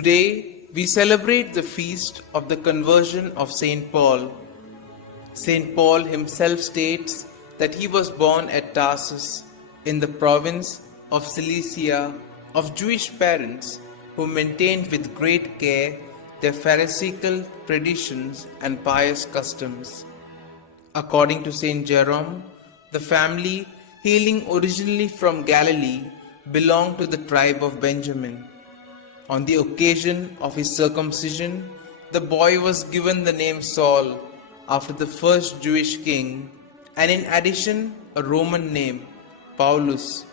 Today, we celebrate the feast of the conversion of Saint Paul. Saint Paul himself states that he was born at Tarsus in the province of Cilicia of Jewish parents who maintained with great care their Pharisaical traditions and pious customs. According to Saint Jerome, the family, hailing originally from Galilee, belonged to the tribe of Benjamin. On the occasion of his circumcision, the boy was given the name Saul after the first Jewish king, and in addition a Roman name, Paulus,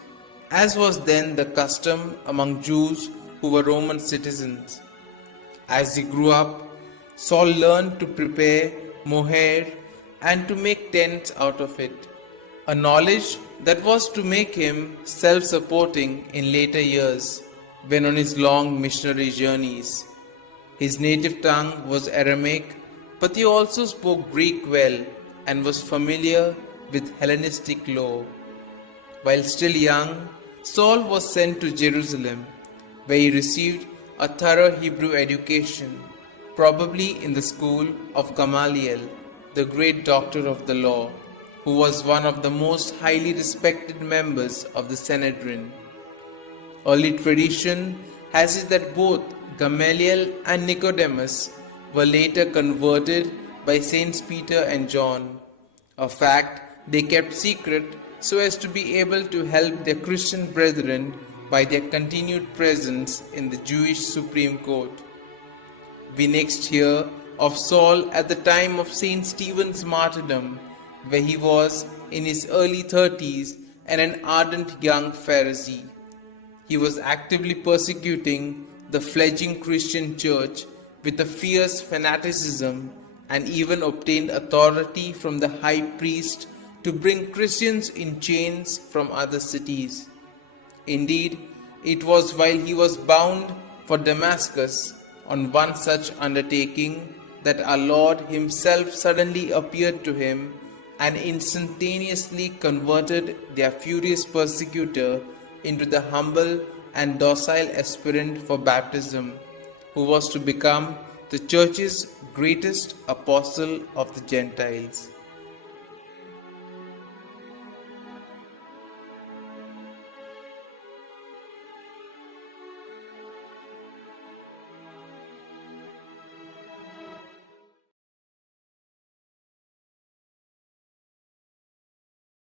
as was then the custom among Jews who were Roman citizens. As he grew up, Saul learned to prepare mohair and to make tents out of it, a knowledge that was to make him self-supporting in later years when on his long missionary journeys. His native tongue was Aramaic, but he also spoke Greek well and was familiar with Hellenistic law. While still young, Saul was sent to Jerusalem, where he received a thorough Hebrew education, probably in the school of Gamaliel, the great doctor of the law, who was one of the most highly respected members of the Sanhedrin. Early tradition has it that both Gamaliel and Nicodemus were later converted by Saints Peter and John, a fact they kept secret so as to be able to help their Christian brethren by their continued presence in the Jewish Supreme Court. We next hear of Saul at the time of Saint Stephen's martyrdom, where he was in his early 30s and an ardent young Pharisee. He was actively persecuting the fledgling Christian church with a fierce fanaticism and even obtained authority from the high priest to bring Christians in chains from other cities. Indeed, it was while he was bound for Damascus on one such undertaking that our Lord himself suddenly appeared to him and instantaneously converted their furious persecutor into the humble and docile aspirant for baptism, who was to become the church's greatest apostle of the Gentiles.